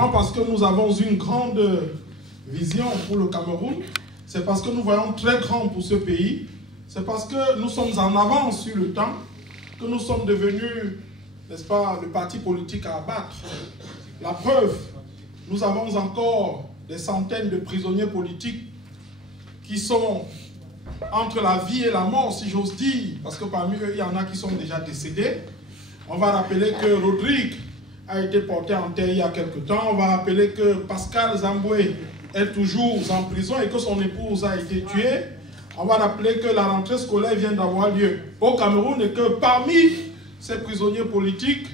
seulement parce que nous avons une grande vision pour le Cameroun, c'est parce que nous voyons très grand pour ce pays, c'est parce que nous sommes en avance sur le temps, que nous sommes devenus, n'est-ce pas, le parti politique à abattre. La preuve, nous avons encore des centaines de prisonniers politiques qui sont entre la vie et la mort, si j'ose dire, parce que parmi eux, il y en a qui sont déjà décédés. On va rappeler que Rodrigue a été porté en terre il y a quelque temps. On va rappeler que Pascal Zamboué est toujours en prison et que son épouse a été tuée. On va rappeler que la rentrée scolaire vient d'avoir lieu au Cameroun et que parmi ces prisonniers politiques,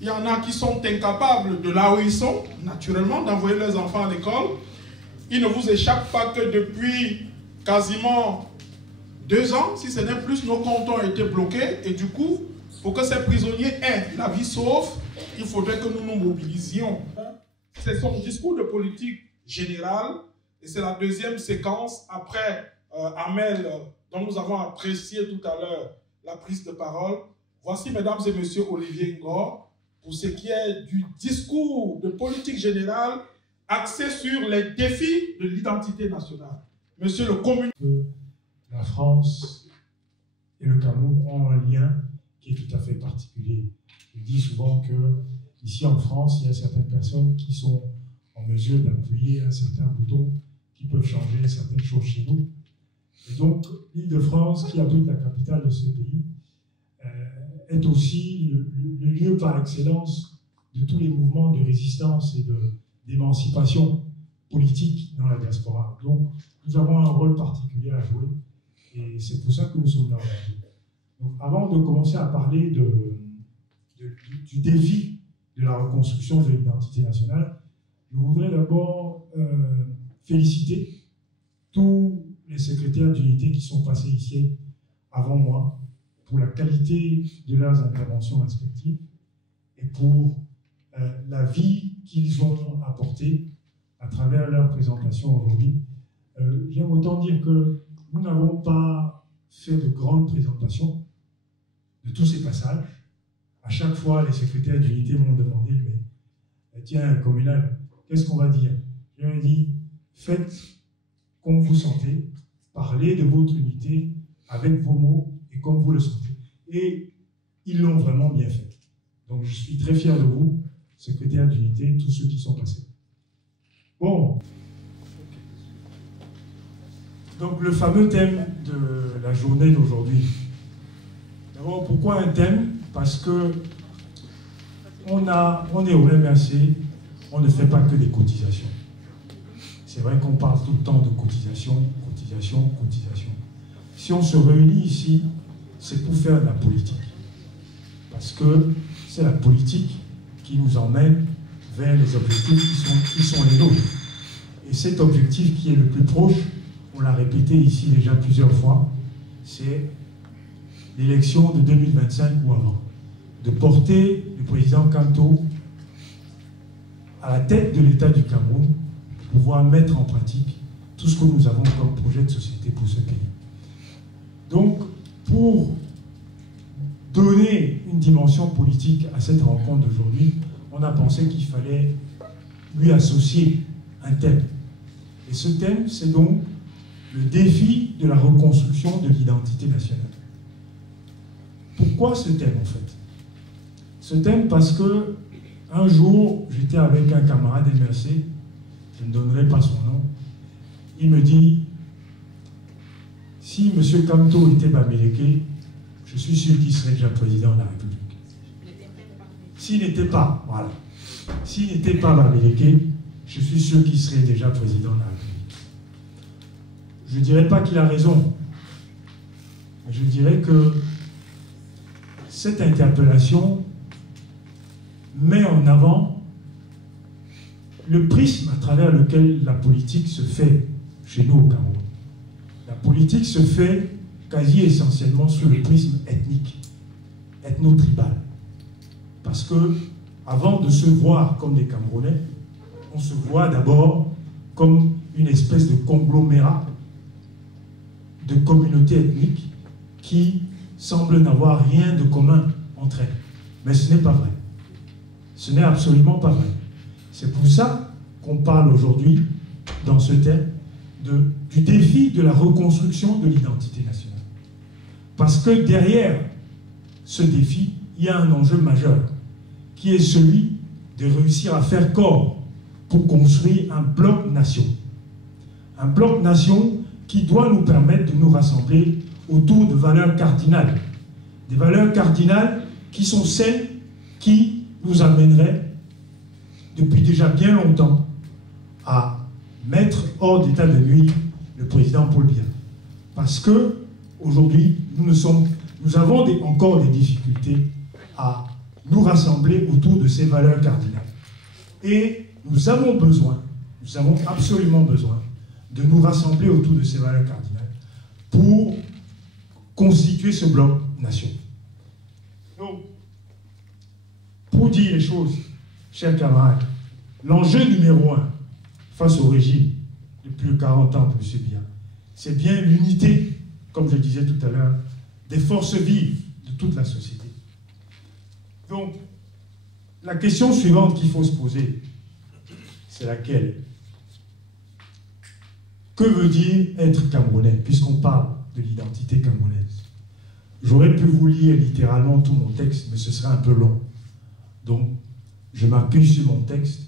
il y en a qui sont incapables de là où ils sont, naturellement, d'envoyer leurs enfants à l'école. Il ne vous échappe pas que depuis quasiment 2 ans, si ce n'est plus, nos comptes ont été bloqués. Et du coup, pour que ces prisonniers aient la vie sauve, il faudrait que nous nous mobilisions. C'est son discours de politique générale. Et c'est la deuxième séquence après Amel, dont nous avons apprécié tout à l'heure la prise de parole. Voici, mesdames et messieurs, Olivier Ngor, pour ce qui est du discours de politique générale axé sur les défis de l'identité nationale. Monsieur le communiste. La France et le Cameroun ont un lien qui est tout à fait particulier. Je dis souvent que ici en France, il y a certaines personnes qui sont en mesure d'appuyer un certain bouton qui peuvent changer certaines choses chez nous. Et donc, l'Île-de-France, qui abrite la capitale de ce pays, est aussi le lieu par excellence de tous les mouvements de résistance et d'émancipation politique dans la diaspora. Donc, nous avons un rôle particulier à jouer et c'est pour ça que nous sommes là aujourd'hui. Donc, avant de commencer à parler du défi de la reconstruction de l'identité nationale, je voudrais d'abord féliciter tous les secrétaires d'unité qui sont passés ici avant moi pour la qualité de leurs interventions respectives et pour la vie qu'ils ont apportée à travers leur présentation aujourd'hui. J'aime autant dire que nous n'avons pas fait de grandes présentations de tous ces passages. À chaque fois, les secrétaires d'unité m'ont demandé, mais tiens, communal, qu'est-ce qu'on va dire? Je leur ai dit, faites comme vous sentez, parlez de votre unité avec vos mots et comme vous le sentez. Et ils l'ont vraiment bien fait. Donc je suis très fier de vous, secrétaires d'unité, tous ceux qui sont passés. Bon. Donc le fameux thème de la journée d'aujourd'hui. D'abord, pourquoi un thème? Parce que on est au MRC, on ne fait pas que des cotisations. C'est vrai qu'on parle tout le temps de cotisation, cotisation, cotisation. Si on se réunit ici, c'est pour faire de la politique. Parce que c'est la politique qui nous emmène vers les objectifs qui sont les nôtres. Et cet objectif qui est le plus proche, on l'a répété ici déjà plusieurs fois, c'est l'élection de 2025 ou avant. De porter le président Kanto à la tête de l'État du Cameroun pour pouvoir mettre en pratique tout ce que nous avons comme projet de société pour ce pays. Donc, pour donner une dimension politique à cette rencontre d'aujourd'hui, on a pensé qu'il fallait lui associer un thème. Et ce thème, c'est donc le défi de la reconstruction de l'identité nationale. Pourquoi ce thème, en fait? Ce thème parce que un jour, j'étais avec un camarade MRC, je ne donnerai pas son nom, il me dit, si M. Kamto était Bamileke, je suis sûr qu'il serait déjà président de la République. S'il n'était pas, voilà, s'il n'était pas Bamileke, je suis sûr qu'il serait déjà président de la République. Je ne dirais pas qu'il a raison, mais je dirais que cette interpellation met en avant le prisme à travers lequel la politique se fait chez nous au Cameroun. La politique se fait quasi essentiellement sur le prisme ethnique, ethno-tribal. Parce que, avant de se voir comme des Camerounais, on se voit d'abord comme une espèce de conglomérat de communautés ethniques qui semblent n'avoir rien de commun entre elles. Mais ce n'est pas vrai. Ce n'est absolument pas vrai. C'est pour ça qu'on parle aujourd'hui, dans ce thème, du défi de la reconstruction de l'identité nationale. Parce que derrière ce défi, il y a un enjeu majeur, qui est celui de réussir à faire corps pour construire un bloc nation. Un bloc nation qui doit nous permettre de nous rassembler autour de valeurs cardinales. Des valeurs cardinales qui sont celles qui nous amèneraient, depuis déjà bien longtemps, à mettre hors d'état de nuire le président Paul Biya. Parce que aujourd'hui, nous avons encore des difficultés à nous rassembler autour de ces valeurs cardinales. Et nous avons absolument besoin de nous rassembler autour de ces valeurs cardinales pour constituer ce bloc nation. Donc, pour dire les choses, chers camarades, l'enjeu numéro 1 face au régime de plus de 40 ans de M. Biya, c'est bien l'unité, comme je disais tout à l'heure, des forces vives de toute la société. Donc, la question suivante qu'il faut se poser, c'est laquelle? Que veut dire être Camerounais, puisqu'on parle de l'identité camerounaise? J'aurais pu vous lire littéralement tout mon texte, mais ce serait un peu long. Donc, je m'appuie sur mon texte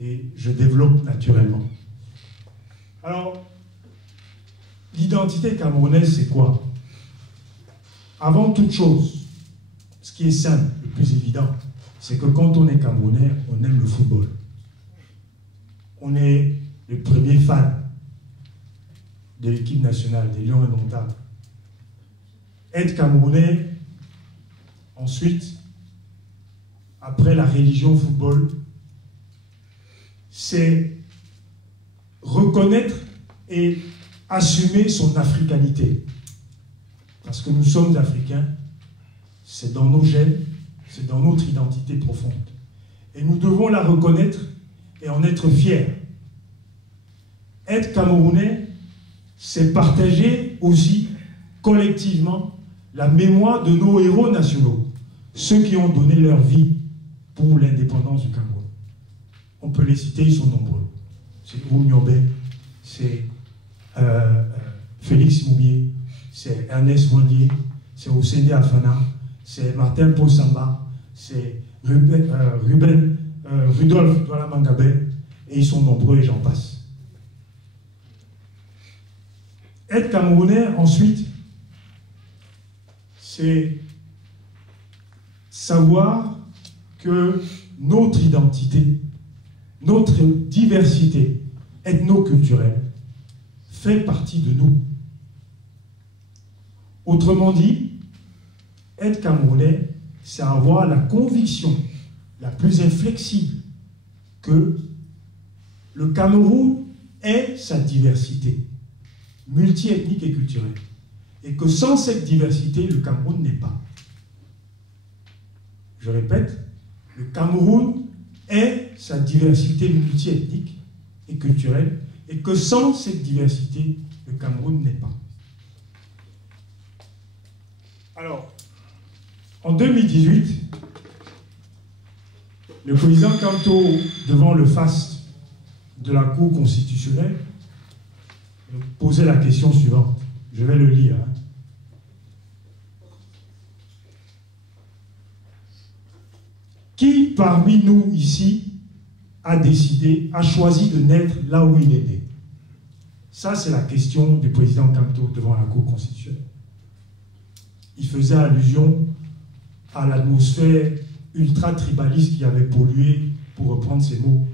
et je développe naturellement. Alors, l'identité camerounaise, c'est quoi? Avant toute chose, ce qui est simple, le plus évident, c'est que quand on est Camerounais, on aime le football. On est le premier fan de l'équipe nationale, des Lions indomptables. Être Camerounais, ensuite, après la religion football, c'est reconnaître et assumer son africanité. Parce que nous sommes africains, c'est dans nos gènes, c'est dans notre identité profonde. Et nous devons la reconnaître et en être fiers. Être Camerounais, c'est partager aussi collectivement la mémoire de nos héros nationaux, ceux qui ont donné leur vie pour l'indépendance du Cameroun. On peut les citer, ils sont nombreux. C'est Oumyobé, c'est Félix Moumié, c'est Ernest Wandier, c'est Osende Afana, c'est Martin Possamba, c'est Rudolf Douala Mangabé, et ils sont nombreux et j'en passe. Être Camerounais, ensuite, c'est savoir que notre identité, notre diversité ethno-culturelle fait partie de nous. Autrement dit, être Camerounais, c'est avoir la conviction la plus inflexible que le Cameroun est sa diversité multiethnique et culturelle. Et que sans cette diversité, le Cameroun n'est pas. Je répète, le Cameroun est sa diversité multiethnique et culturelle, et que sans cette diversité, le Cameroun n'est pas. Alors, en 2018, le président Kanto, devant le faste de la Cour constitutionnelle, posait la question suivante. Je vais le lire. Qui parmi nous ici a décidé, a choisi de naître là où il est né? Ça, c'est la question du président Kanto devant la Cour constitutionnelle. Il faisait allusion à l'atmosphère ultra-tribaliste qui avait pollué, pour reprendre ses mots,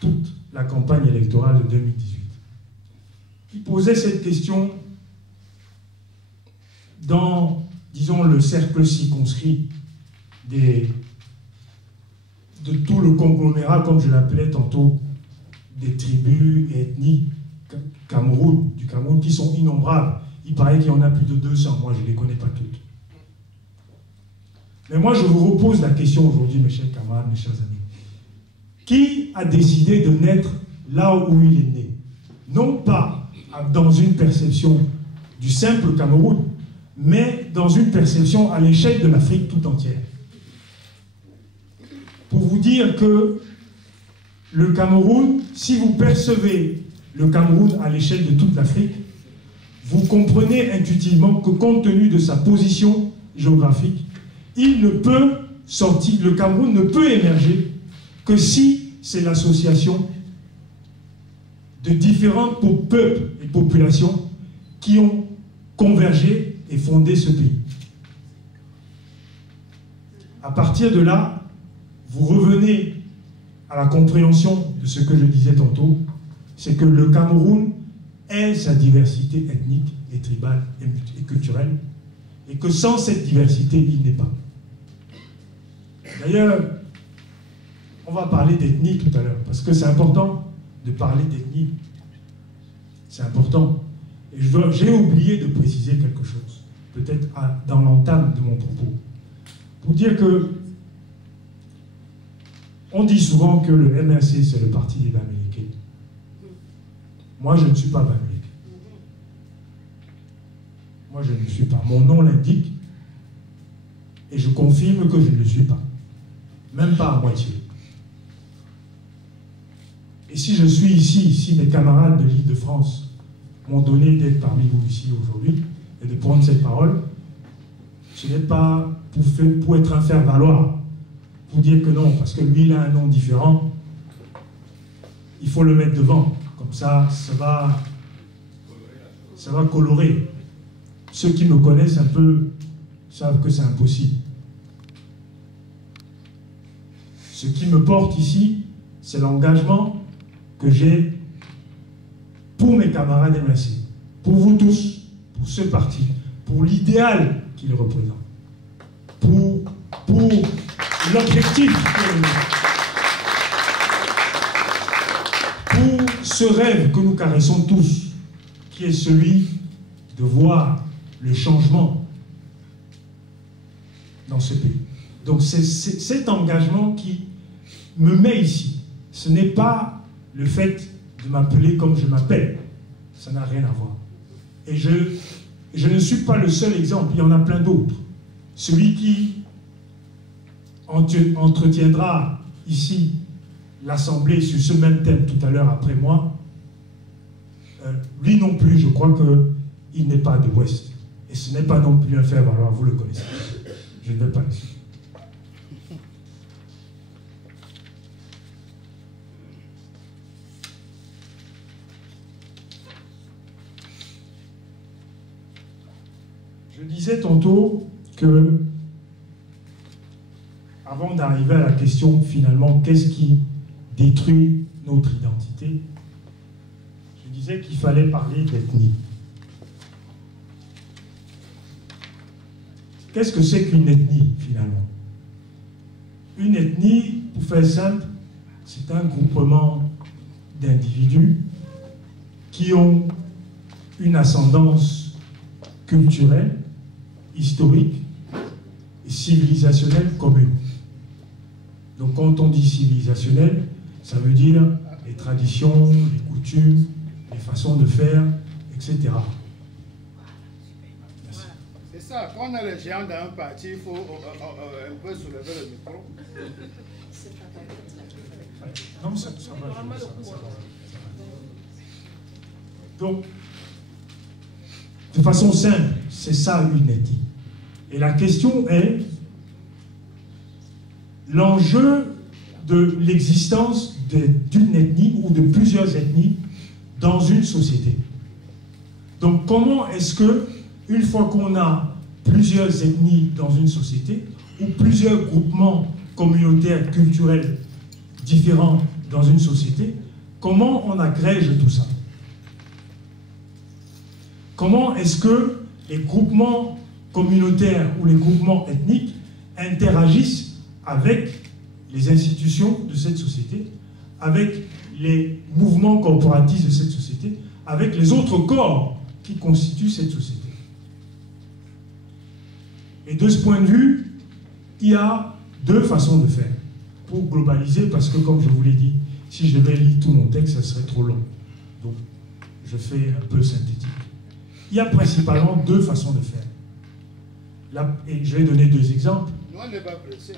toute la campagne électorale de 2018. Il posait cette question dans, disons, le cercle circonscrit de tout le conglomérat, comme je l'appelais tantôt, des tribus et ethnies du Cameroun, qui sont innombrables. Il paraît qu'il y en a plus de 200, moi je ne les connais pas toutes. Mais moi je vous repose la question aujourd'hui, mes chers camarades, mes chers amis. Qui a décidé de naître là où il est né? Non pas dans une perception du simple Cameroun, mais dans une perception à l'échelle de l'Afrique tout entière. Pour vous dire que le Cameroun, si vous percevez le Cameroun à l'échelle de toute l'Afrique, vous comprenez intuitivement que compte tenu de sa position géographique, il ne peut sortir, le Cameroun ne peut émerger que si c'est l'association de différents peuples et populations qui ont convergé et fondé ce pays. À partir de là, vous revenez à la compréhension de ce que je disais tantôt, c'est que le Cameroun est sa diversité ethnique et tribale et culturelle, et que sans cette diversité, il n'est pas. D'ailleurs, on va parler d'ethnie tout à l'heure, parce que c'est important de parler d'ethnie. C'est important. Et j'ai oublié de préciser quelque chose, peut-être dans l'entame de mon propos, pour dire que on dit souvent que le MRC, c'est le parti des Bamileke. Moi, je ne suis pas Bamileke. Moi, je ne le suis pas. Mon nom l'indique, et je confirme que je ne le suis pas. Même pas à moitié. Et si je suis ici, si mes camarades de l'Île-de-France m'ont donné d'être parmi vous ici aujourd'hui, et de prendre cette parole, ce n'est pas pour être un faire-valoir, pour dire que non, parce que lui, il a un nom différent, il faut le mettre devant. Comme ça, ça va colorer. Ceux qui me connaissent un peu savent que c'est impossible. Ce qui me porte ici, c'est l'engagement que j'ai pour mes camarades MRC, pour vous tous, pour ce parti, pour l'idéal qu'il représente, pour l'objectif pour ce rêve que nous caressons tous, qui est celui de voir le changement dans ce pays. Donc c'est cet engagement qui me met ici. Ce n'est pas le fait de m'appeler comme je m'appelle. Ça n'a rien à voir. Et je ne suis pas le seul exemple, il y en a plein d'autres. Celui qui entretiendra ici l'Assemblée sur ce même thème tout à l'heure après moi, lui non plus, je crois qu'il n'est pas de l'Ouest. Et ce n'est pas non plus un faire-valoir, vous le connaissez. Je ne vais pas le suivre. Je disais tantôt que, avant d'arriver à la question finalement, qu'est-ce qui détruit notre identité, je disais qu'il fallait parler d'ethnie. Qu'est-ce que c'est qu'une ethnie finalement? Une ethnie, pour faire simple, c'est un groupement d'individus qui ont une ascendance culturelle, historique et civilisationnelle commune. Donc quand on dit civilisationnel, ça veut dire les traditions, les coutumes, les façons de faire, etc. Merci. C'est ça, quand on a les géants dans un parti, il faut un peu soulever le micro. Non, ça va. Donc, de façon simple, c'est ça une ethnie. Et la question est l'enjeu de l'existence d'une ethnie ou de plusieurs ethnies dans une société. Donc comment est-ce que, une fois qu'on a plusieurs ethnies dans une société, ou plusieurs groupements communautaires, culturels différents dans une société, comment on agrège tout ça? Comment est-ce que les groupements communautaires ou les groupements ethniques interagissent avec les institutions de cette société, avec les mouvements corporatistes de cette société, avec les autres corps qui constituent cette société? Et de ce point de vue, il y a deux façons de faire. Pour globaliser, parce que comme je vous l'ai dit, si je devais lire tout mon texte, ça serait trop long. Donc, je fais un peu synthétique. Il y a principalement deux façons de faire. Là, et je vais donner deux exemples. Nous, on n'est pas pressé.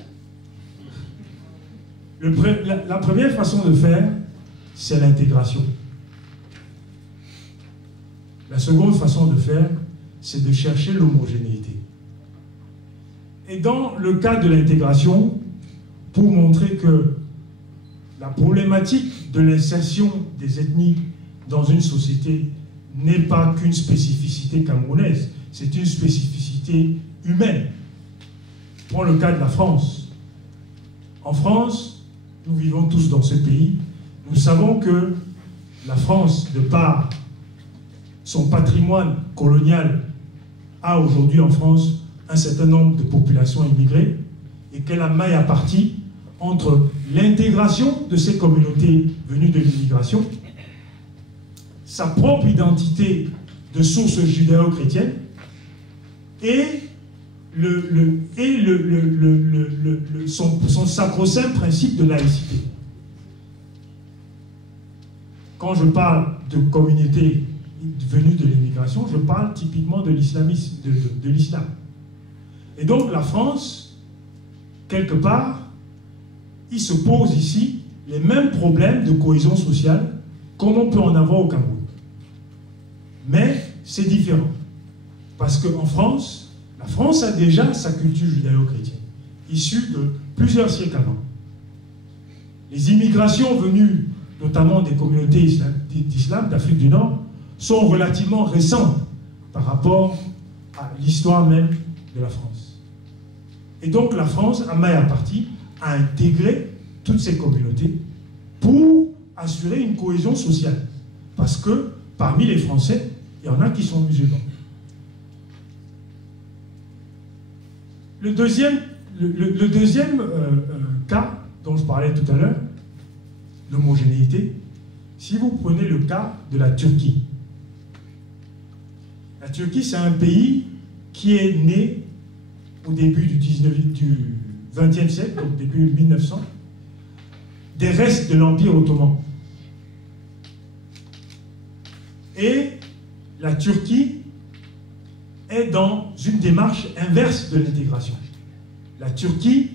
La première façon de faire, c'est l'intégration. La seconde façon de faire, c'est de chercher l'homogénéité. Et dans le cas de l'intégration, pour montrer que la problématique de l'insertion des ethnies dans une société n'est pas qu'une spécificité camerounaise, c'est une spécificité humaine. Prends le cas de la France. En France, nous vivons tous dans ce pays, nous savons que la France, de par son patrimoine colonial, a aujourd'hui en France un certain nombre de populations immigrées et qu'elle a maille à partie entre l'intégration de ces communautés venues de l'immigration, sa propre identité de source judéo-chrétienne et son sacro-saint principe de laïcité. Quand je parle de communautés venues de l'immigration, je parle typiquement de l'islamisme, de l'islam. Et donc la France, quelque part, il se pose ici les mêmes problèmes de cohésion sociale comme on peut en avoir au Cameroun. Mais c'est différent. Parce qu'en France, la France a déjà sa culture judéo-chrétienne, issue de plusieurs siècles avant. Les immigrations venues, notamment des communautés d'islam d'Afrique du Nord, sont relativement récentes par rapport à l'histoire même de la France. Et donc la France a maille à partie à intégrer toutes ces communautés pour assurer une cohésion sociale. Parce que parmi les Français, il y en a qui sont musulmans. Le deuxième cas dont je parlais tout à l'heure, l'homogénéité, si vous prenez le cas de la Turquie. La Turquie, c'est un pays qui est né au début du XXe siècle, au début 1900, des restes de l'Empire ottoman. Et la Turquie est dans une démarche inverse de l'intégration. La Turquie,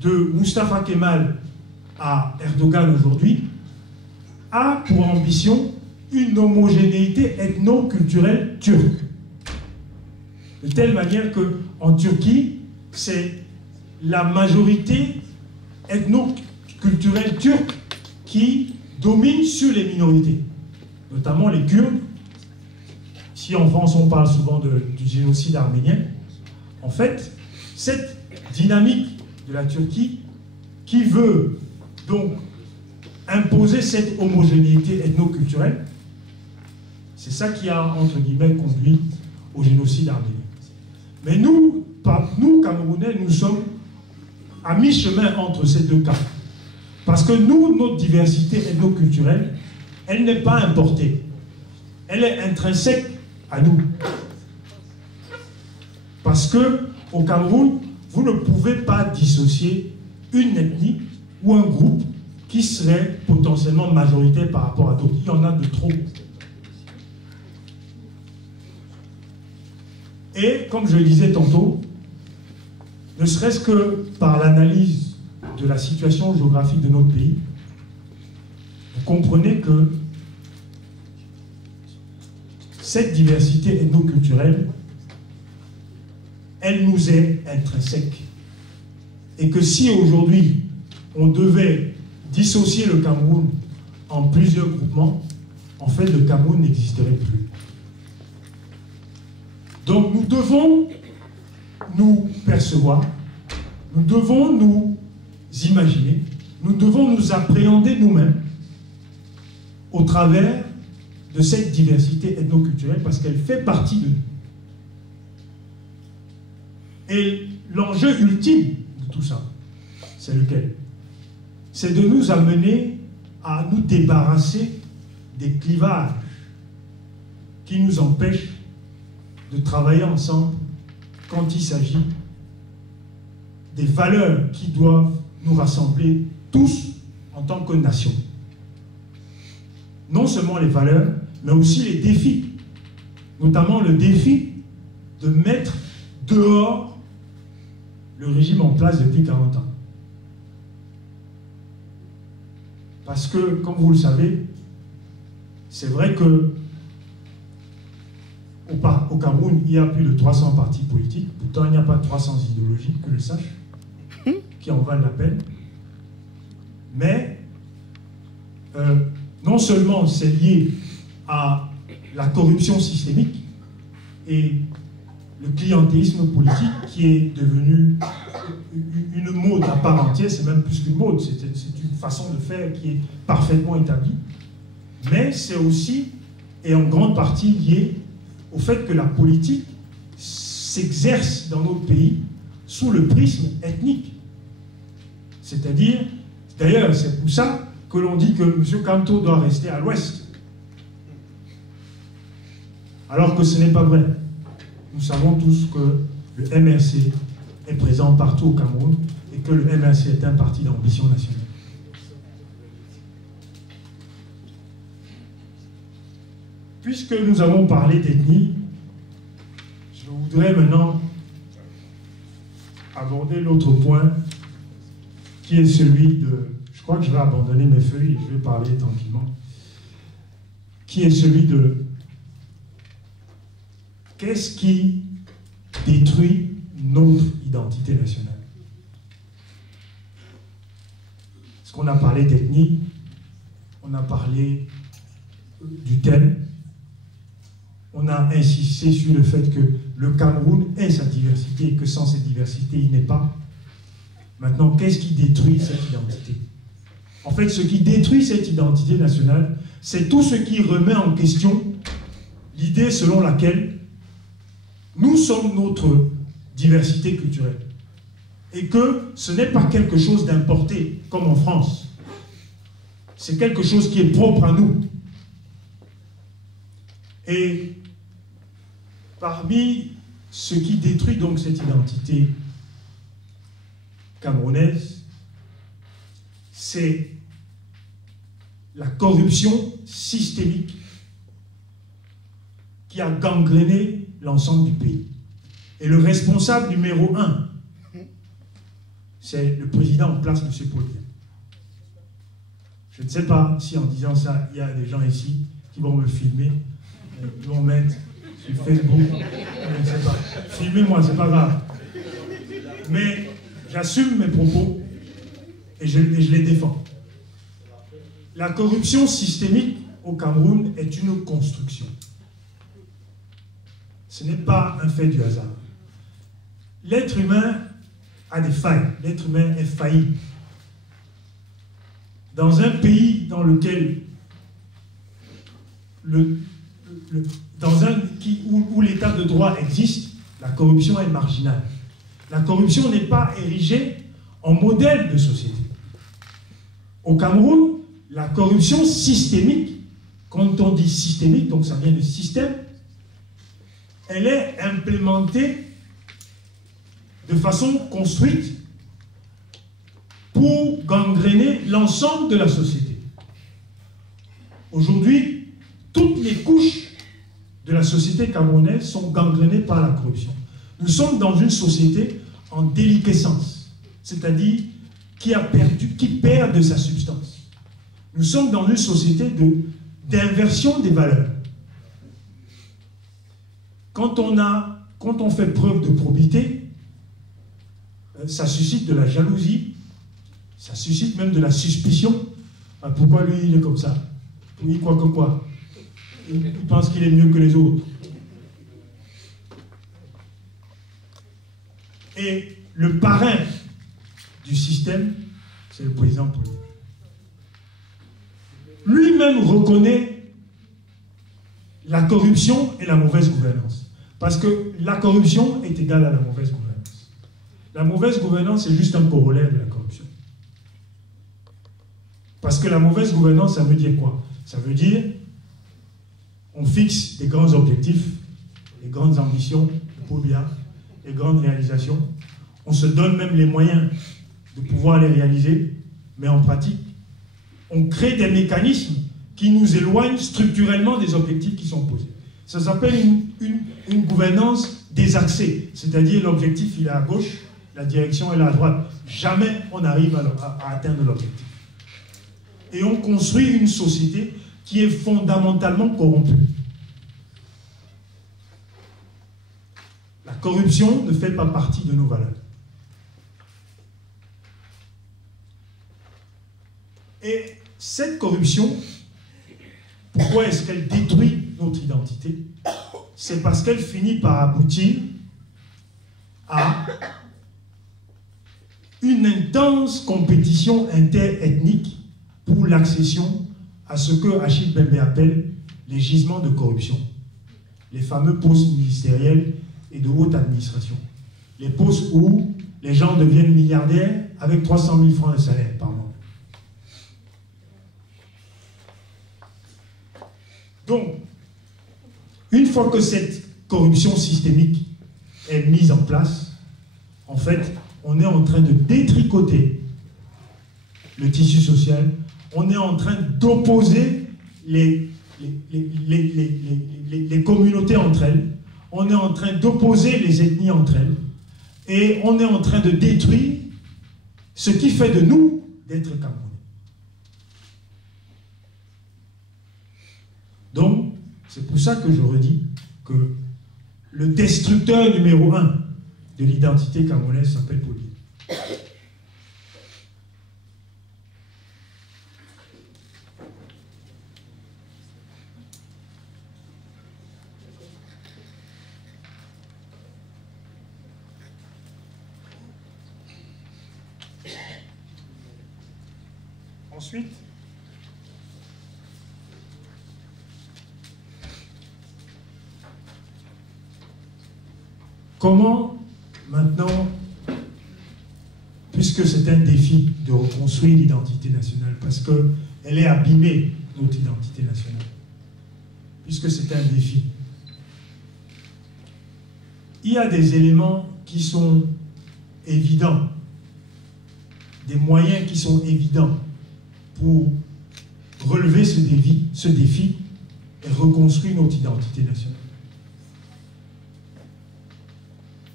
de Mustafa Kemal à Erdogan aujourd'hui, a pour ambition une homogénéité ethno-culturelle turque. De telle manière qu'en Turquie, c'est la majorité ethno-culturelle turque qui domine sur les minorités, notamment les Kurdes. Si en France on parle souvent du génocide arménien, en fait, cette dynamique de la Turquie qui veut donc imposer cette homogénéité ethno-culturelle, c'est ça qui a, entre guillemets, conduit au génocide arménien. Mais nous, Camerounais, nous sommes à mi-chemin entre ces deux cas. Parce que nous, notre diversité ethno-culturelle, elle n'est pas importée. Elle est intrinsèque à nous. Parce que au Cameroun, vous ne pouvez pas dissocier une ethnie ou un groupe qui serait potentiellement majoritaire par rapport à d'autres. Il y en a de trop. Et, comme je le disais tantôt, ne serait-ce que par l'analyse de la situation géographique de notre pays, vous comprenez que cette diversité ethno-culturelle, elle nous est intrinsèque. Et que si aujourd'hui, on devait dissocier le Cameroun en plusieurs groupements, en fait, le Cameroun n'existerait plus. Donc nous devons nous percevoir, nous devons nous imaginer, nous devons nous appréhender nous-mêmes au travers de cette diversité ethno-culturelle parce qu'elle fait partie de nous. Et l'enjeu ultime de tout ça, c'est lequel? C'est de nous amener à nous débarrasser des clivages qui nous empêchent de travailler ensemble quand il s'agit des valeurs qui doivent nous rassembler tous en tant que nation. Non seulement les valeurs, mais aussi les défis. Notamment le défi de mettre dehors le régime en place depuis 40 ans. Parce que, comme vous le savez, c'est vrai que au Cameroun, il y a plus de 300 partis politiques. Pourtant, il n'y a pas 300 idéologies, que le sache, qui en valent la peine. Mais, non seulement c'est lié à la corruption systémique et le clientélisme politique qui est devenu une mode à part entière, c'est même plus qu'une mode, c'est une façon de faire qui est parfaitement établie. Mais c'est aussi, et en grande partie lié au fait que la politique s'exerce dans notre pays sous le prisme ethnique. C'est-à-dire, d'ailleurs, c'est pour ça que l'on dit que M. Kanto doit rester à l'ouest. Alors que ce n'est pas vrai. Nous savons tous que le MRC est présent partout au Cameroun et que le MRC est un parti d'ambition nationale. Puisque nous avons parlé d'ethnie, je voudrais maintenant aborder l'autre point qui est celui de... Je crois que je vais abandonner mes feuilles et je vais parler tranquillement. Qui est celui de... Qu'est-ce qui détruit notre identité nationale? Parce qu'on a parlé d'ethnie, on a parlé du thème, on a insisté sur le fait que le Cameroun est sa diversité et que sans cette diversité, il n'est pas. Maintenant, qu'est-ce qui détruit cette identité? En fait, ce qui détruit cette identité nationale, c'est tout ce qui remet en question l'idée selon laquelle nous sommes notre diversité culturelle. Et que ce n'est pas quelque chose d'importé, comme en France. C'est quelque chose qui est propre à nous. Et parmi ce qui détruit donc cette identité camerounaise, c'est la corruption systémique qui a gangréné l'ensemble du pays. Et le responsable numéro 1, c'est le président en place, M. Paul Biya. Je ne sais pas si en disant ça, il y a des gens ici qui vont me filmer, qui vont mettre sur Facebook, je ne sais pas. Filmez-moi, c'est pas grave. Mais j'assume mes propos et je les défends. La corruption systémique au Cameroun est une construction. Ce n'est pas un fait du hasard. L'être humain a des failles. L'être humain est failli. Dans un pays dans lequel où l'état de droit existe, la corruption est marginale. La corruption n'est pas érigée en modèle de société. Au Cameroun, la corruption systémique, quand on dit systémique, donc ça vient de système, elle est implémentée de façon construite pour gangréner l'ensemble de la société. Aujourd'hui, toutes les couches de la société camerounaise sont gangrénées par la corruption. Nous sommes dans une société en déliquescence, c'est-à-dire qui perd de sa substance. Nous sommes dans une société d'inversion des valeurs. Quand on fait preuve de probité, ça suscite de la jalousie, ça suscite même de la suspicion. Pourquoi lui, il est comme ça? Oui, quoi que quoi. Il pense qu'il est mieux que les autres. Et le parrain du système, c'est le président Paul Biya. Lui-même reconnaît la corruption et la mauvaise gouvernance. Parce que la corruption est égale à la mauvaise gouvernance. La mauvaise gouvernance est juste un corollaire de la corruption. Parce que la mauvaise gouvernance, ça veut dire quoi? Ça veut dire on fixe des grands objectifs, des grandes ambitions de Paul Biya, des grandes réalisations. On se donne même les moyens de pouvoir les réaliser, mais en pratique, on crée des mécanismes qui nous éloignent structurellement des objectifs qui sont posés. Ça s'appelle une gouvernance désaxée, c'est-à-dire l'objectif il est à gauche, la direction elle est à droite. Jamais on arrive à atteindre l'objectif. et on construit une société qui est fondamentalement corrompue. La corruption ne fait pas partie de nos valeurs. Et cette corruption, pourquoi est-ce qu'elle détruit notre identité? C'est parce qu'elle finit par aboutir à une intense compétition interethnique pour l'accession à ce que Achille Mbembe appelle les gisements de corruption, les fameux postes ministériels et de haute administration, les postes où les gens deviennent milliardaires avec 300 000 francs de salaire par mois. Donc, une fois que cette corruption systémique est mise en place, en fait, on est en train de détricoter le tissu social, on est en train d'opposer les communautés entre elles, on est en train d'opposer les ethnies entre elles, et on est en train de détruire ce qui fait de nous d'être Camerounais. Donc, c'est pour ça que je redis que le destructeur numéro 1 de l'identité camerounaise s'appelle Paul Biya. Ensuite, comment maintenant, puisque c'est un défi de reconstruire l'identité nationale, parce qu'elle est abîmée, notre identité nationale, puisque c'est un défi, il y a des éléments qui sont évidents, des moyens qui sont évidents pour relever ce défi et reconstruire notre identité nationale.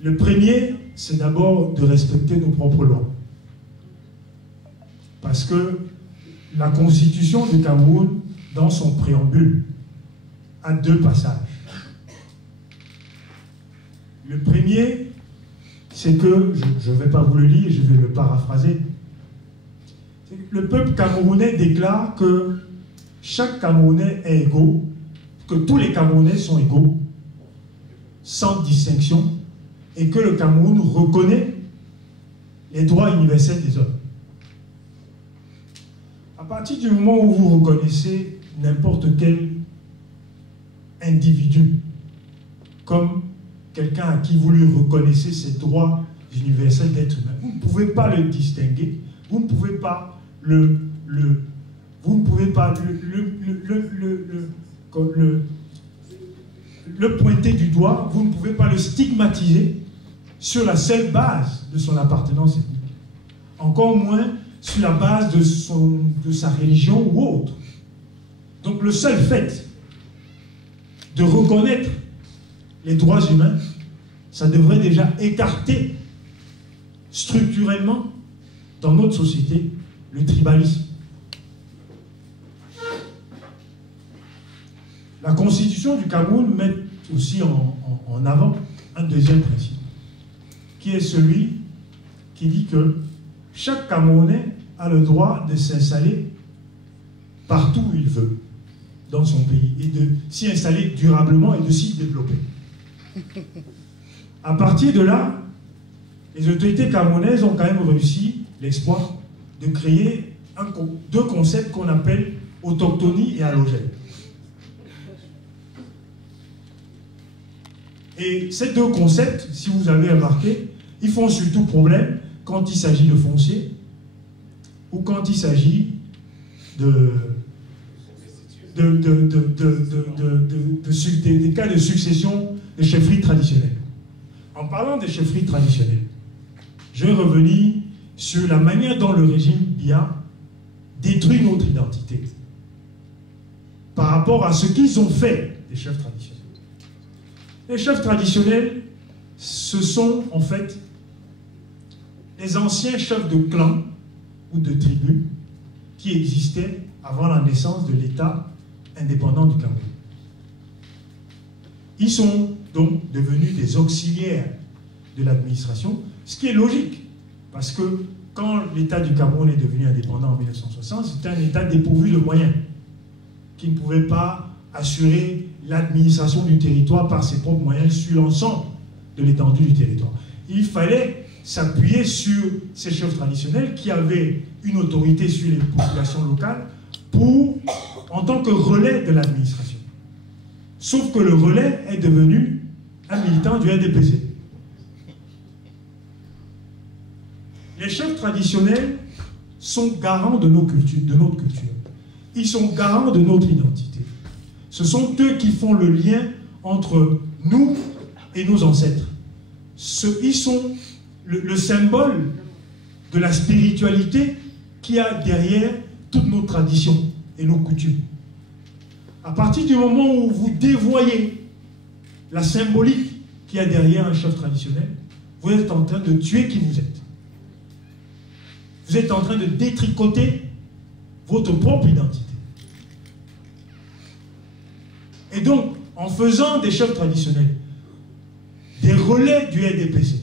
Le premier, c'est d'abord de respecter nos propres lois. Parce que la Constitution du Cameroun, dans son préambule, a 2 passages. Le premier, c'est que, je ne vais pas vous le lire, je vais le paraphraser. Le peuple camerounais déclare que chaque Camerounais est égaux, que tous les Camerounais sont égaux, sans distinction, et que le Cameroun reconnaît les droits universels des hommes. À partir du moment où vous reconnaissez n'importe quel individu comme quelqu'un à qui vous lui reconnaissez ses droits universels d'être humain, vous ne pouvez pas le distinguer, vous ne pouvez pas le pointer du doigt, vous ne pouvez pas le stigmatiser sur la seule base de son appartenance ethnique. Encore moins sur la base de sa religion ou autre. Donc le seul fait de reconnaître les droits humains, ça devrait déjà écarter structurellement dans notre société le tribalisme. La Constitution du Cameroun met aussi en avant un deuxième principe, qui est celui qui dit que chaque Camerounais a le droit de s'installer partout où il veut dans son pays et de s'y installer durablement et de s'y développer. À partir de là, les autorités camerounaises ont quand même réussi l'exploit de créer 2 concepts qu'on appelle autochtonie et allogène. Et ces 2 concepts, si vous avez remarqué, ils font surtout problème quand il s'agit de foncier ou quand il s'agit des cas de succession de chefferies traditionnelles. En parlant des chefferies traditionnelles, je vais revenir sur la manière dont le régime Biya détruit notre identité par rapport à ce qu'ils ont fait des chefs traditionnels. Les chefs traditionnels, ce sont en fait les anciens chefs de clans ou de tribus qui existaient avant la naissance de l'État indépendant du Cameroun. Ils sont donc devenus des auxiliaires de l'administration, ce qui est logique, parce que quand l'État du Cameroun est devenu indépendant en 1960, c'était un État dépourvu de moyens, qui ne pouvait pas assurer l'administration du territoire par ses propres moyens sur l'ensemble de l'étendue du territoire. Il fallait s'appuyer sur ces chefs traditionnels qui avaient une autorité sur les populations locales en tant que relais de l'administration. Sauf que le relais est devenu un militant du NDPC. Les chefs traditionnels sont garants de notre culture. Ils sont garants de notre identité. Ce sont eux qui font le lien entre nous et nos ancêtres. Ils sont le symbole de la spiritualité qu'il y a derrière toutes nos traditions et nos coutumes. À partir du moment où vous dévoyez la symbolique qu'il y a derrière un chef traditionnel, vous êtes en train de tuer qui vous êtes. Vous êtes en train de détricoter votre propre identité. Et donc, en faisant des chefs traditionnels, des relais du NDPC,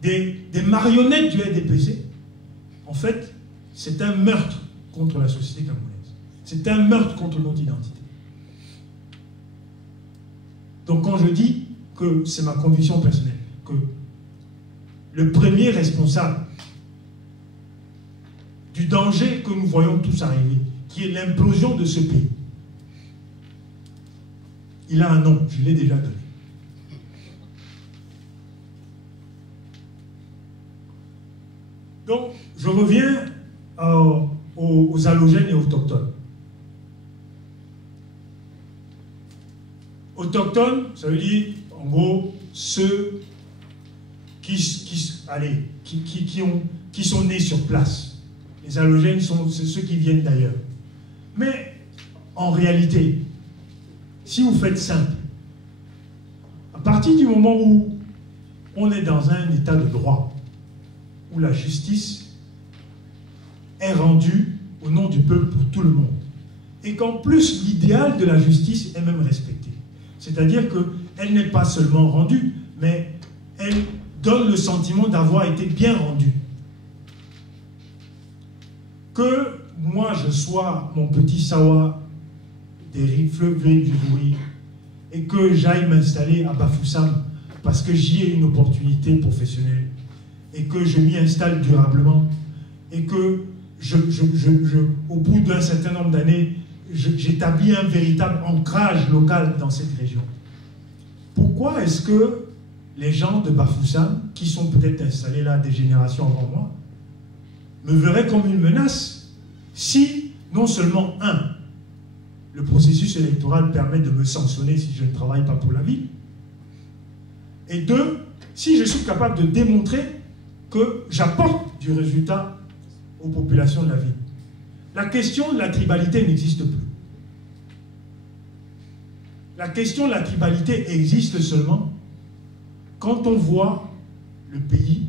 des marionnettes du NDPC, en fait, c'est un meurtre contre la société camerounaise. C'est un meurtre contre notre identité. Donc quand je dis que c'est ma conviction personnelle, que le premier responsable du danger que nous voyons tous arriver, qui est l'implosion de ce pays, il a un nom, je l'ai déjà donné. Donc, je reviens aux allogènes et autochtones. Autochtones, ça veut dire, en gros, ceux qui sont nés sur place. Les allogènes, c'est ceux qui viennent d'ailleurs. Mais, en réalité, si vous faites simple, à partir du moment où on est dans un état de droit, où la justice est rendue au nom du peuple pour tout le monde, et qu'en plus l'idéal de la justice est même respecté, c'est-à-dire qu'elle n'est pas seulement rendue, mais elle donne le sentiment d'avoir été bien rendue. Que moi je sois mon petit Sawa des rives fleuves du Roui et que j'aille m'installer à Bafoussam parce que j'y ai une opportunité professionnelle et que je m'y installe durablement et que au bout d'un certain nombre d'années, j'établis un véritable ancrage local dans cette région. Pourquoi est-ce que les gens de Bafoussam, qui sont peut-être installés là des générations avant moi, me verraient comme une menace si, non seulement, le processus électoral permet de me sanctionner si je ne travaille pas pour la ville, et 2, si je suis capable de démontrer que j'apporte du résultat aux populations de la ville. La question de la tribalité n'existe plus. La question de la tribalité existe seulement quand on voit le pays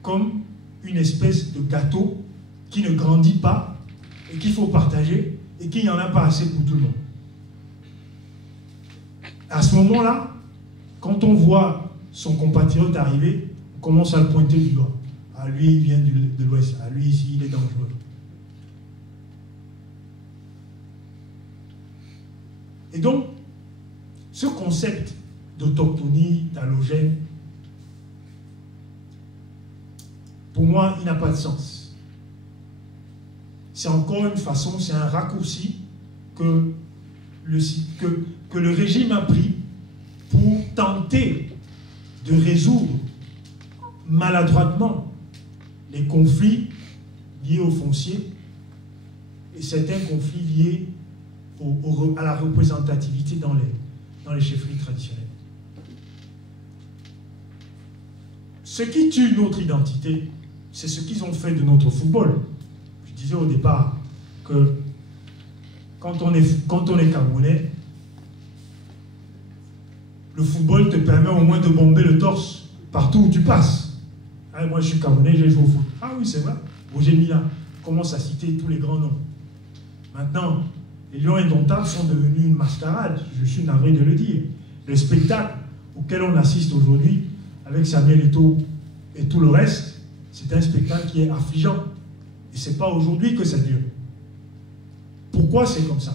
comme une espèce de gâteau qui ne grandit pas et qu'il faut partager et qu'il n'y en a pas assez pour tout le monde. À ce moment-là, quand on voit son compatriote arriver, on commence à le pointer du doigt. Ah, lui, il vient de l'Ouest. Ah, lui, ici, il est dangereux. Et donc, ce concept d'autochtonie, d'allogène, pour moi, il n'a pas de sens. C'est encore une façon, c'est un raccourci que le régime a pris pour tenter de résoudre maladroitement les conflits liés au foncier et certains conflits liés à la représentativité dans les chefferies traditionnelles. Ce qui tue notre identité, c'est ce qu'ils ont fait de notre football. Je disais au départ que quand on est Camerounais, le football te permet au moins de bomber le torse partout où tu passes. Ah, moi je suis Camerounais, j'ai joué au foot. Ah oui, c'est vrai. Roger Mila, commence à citer tous les grands noms. Maintenant, les Lions indomptables sont devenus une mascarade, je suis navré de le dire. Le spectacle auquel on assiste aujourd'hui, avec Samuel Eto'o et tout le reste, c'est un spectacle qui est affligeant. Et ce n'est pas aujourd'hui que ça dure. Pourquoi c'est comme ça?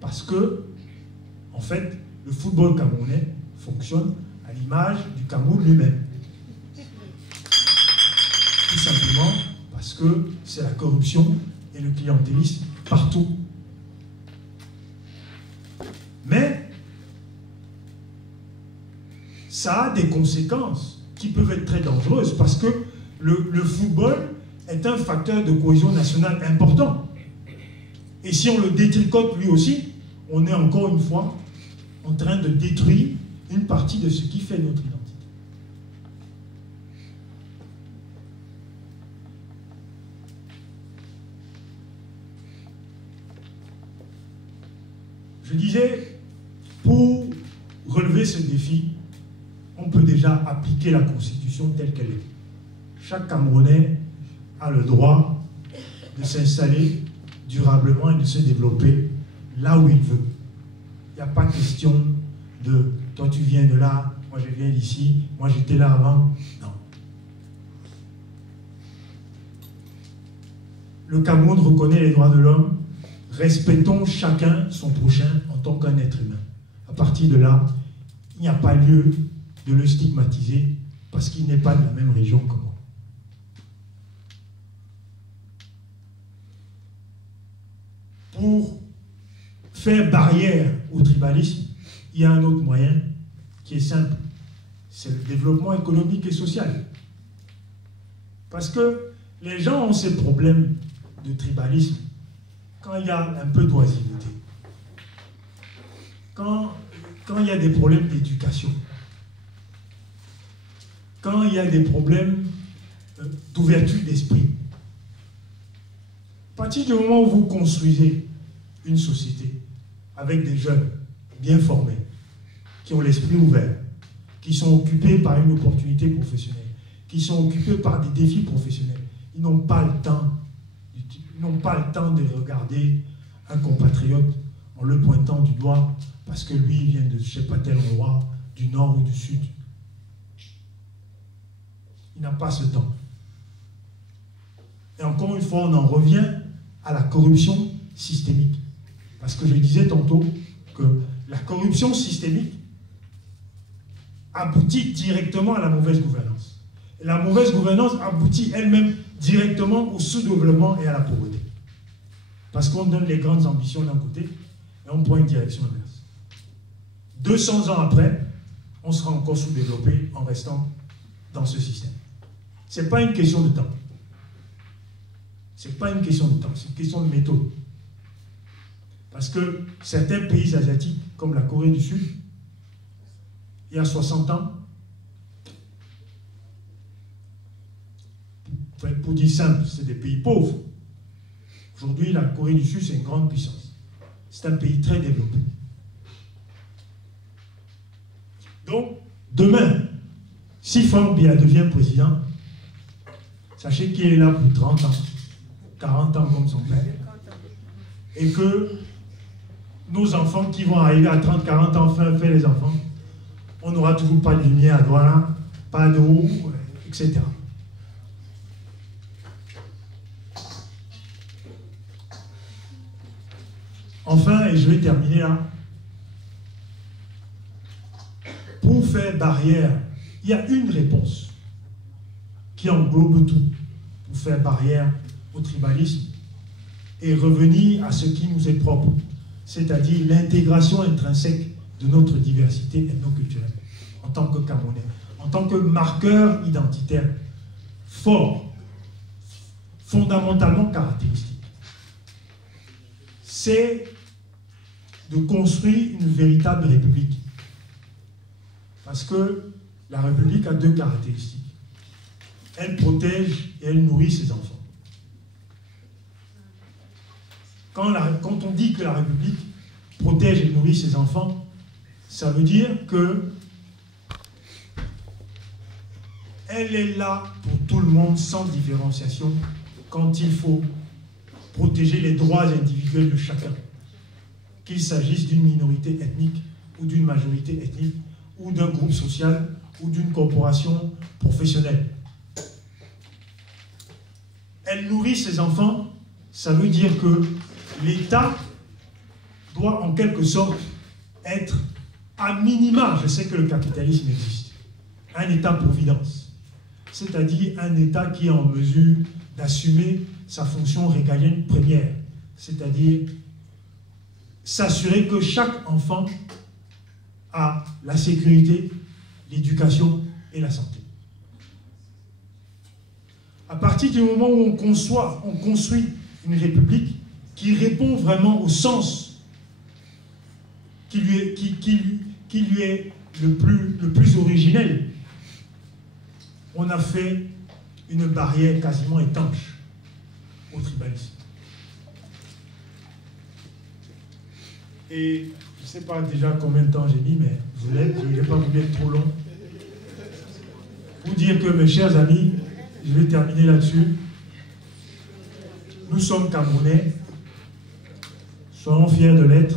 Parce que, en fait, le football camerounais fonctionne à l'image du Cameroun lui-même. Tout simplement parce que c'est la corruption et le clientélisme partout. Mais ça a des conséquences qui peuvent être très dangereuses parce que le football est un facteur de cohésion nationale important. Et si on le détricote lui aussi, on est encore une fois en train de détruire une partie de ce qui fait notre identité. Je disais, pour relever ce défi, on peut déjà appliquer la Constitution telle qu'elle est. Chaque Camerounais a le droit de s'installer durablement et de se développer là où il veut. Il n'y a pas question de « toi tu viens de là, moi je viens d'ici, moi j'étais là avant ». Non. Le Cameroun reconnaît les droits de l'homme. Respectons chacun son prochain en tant qu'un être humain. À partir de là, il n'y a pas lieu de le stigmatiser parce qu'il n'est pas de la même région que moi. Pour faire barrière au tribalisme, il y a un autre moyen qui est simple. C'est le développement économique et social. Parce que les gens ont ces problèmes de tribalisme quand il y a un peu d'oisiveté, quand il y a des problèmes d'éducation, quand il y a des problèmes d'ouverture d'esprit. À partir du moment où vous construisez une société avec des jeunes bien formés, qui ont l'esprit ouvert, qui sont occupés par une opportunité professionnelle, qui sont occupés par des défis professionnels, ils n'ont pas le temps de regarder un compatriote en le pointant du doigt parce que lui, il vient de je ne sais pas tel endroit, du nord ou du sud. Il n'a pas ce temps. Et encore une fois, on en revient à la corruption systémique. Parce que je disais tantôt que la corruption systémique aboutit directement à la mauvaise gouvernance. Et la mauvaise gouvernance aboutit elle-même directement au sous-développement et à la pauvreté. Parce qu'on donne les grandes ambitions d'un côté et on prend une direction inverse. 200 ans après, on sera encore sous-développé en restant dans ce système. Ce n'est pas une question de temps. Ce n'est pas une question de temps, c'est une question de méthode. Parce que certains pays asiatiques, comme la Corée du Sud, il y a 60 ans, pour dire simple, c'est des pays pauvres. Aujourd'hui, la Corée du Sud, c'est une grande puissance. C'est un pays très développé. Donc, demain, si Franck Biya devient président, sachez qu'il est là pour 30 ans, 40 ans comme son père, et que nos enfants qui vont arriver à 30, 40 ans, faire les enfants, on n'aura toujours pas de lumière à Douala, pas d'eau, etc. Enfin, et je vais terminer là, pour faire barrière, il y a une réponse qui englobe tout, pour faire barrière au tribalisme et revenir à ce qui nous est propre, c'est-à-dire l'intégration intrinsèque de notre diversité ethno-culturelle en tant que Camerounais, en tant que marqueur identitaire fort, fondamentalement caractéristique. C'est de construire une véritable république. Parce que la République a deux caractéristiques. Elle protège et elle nourrit ses enfants. Quand on dit que la République protège et nourrit ses enfants, ça veut dire que elle est là pour tout le monde sans différenciation quand il faut protéger les droits individuels de chacun, qu'il s'agisse d'une minorité ethnique ou d'une majorité ethnique, ou d'un groupe social, ou d'une corporation professionnelle. Elle nourrit ses enfants, ça veut dire que l'État doit en quelque sorte être à minima, je sais que le capitalisme existe, un État-providence, c'est-à-dire un État qui est en mesure d'assumer sa fonction régalienne première, c'est-à-dire s'assurer que chaque enfant a la sécurité, l'éducation et la santé. À partir du moment où on construit une république qui répond vraiment au sens qui lui est le plus originel, on a fait une barrière quasiment étanche au tribalisme. Et je ne sais pas déjà combien de temps j'ai mis, mais je ne vais pas vous mettre trop long. Pour dire que, mes chers amis, je vais terminer là-dessus. Nous sommes Camerounais. Soyons fiers de l'être.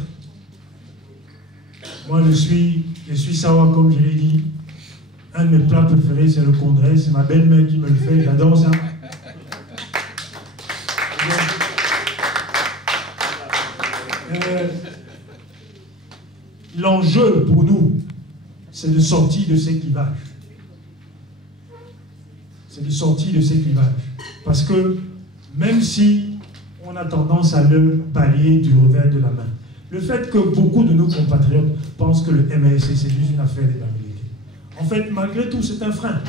Moi, je suis Sawa, comme je l'ai dit. Un de mes plats préférés, c'est le condré. C'est ma belle-mère qui me le fait. J'adore ça. L'enjeu pour nous, c'est de sortir de ces clivages. C'est de sortir de ces clivages. Parce que même si on a tendance à le balayer du revers de la main, le fait que beaucoup de nos compatriotes pensent que le MRC, c'est juste une affaire des Américains. En fait, malgré tout, c'est un frein.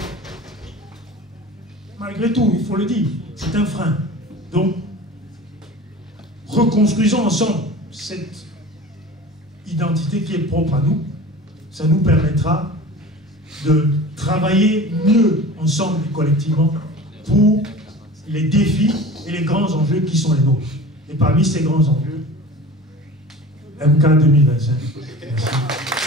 Malgré tout, il faut le dire, c'est un frein. Donc, reconstruisons ensemble cette identité qui est propre à nous. Ça nous permettra de travailler mieux ensemble et collectivement pour les défis et les grands enjeux qui sont les nôtres. Et parmi ces grands enjeux, MK 2025. Merci.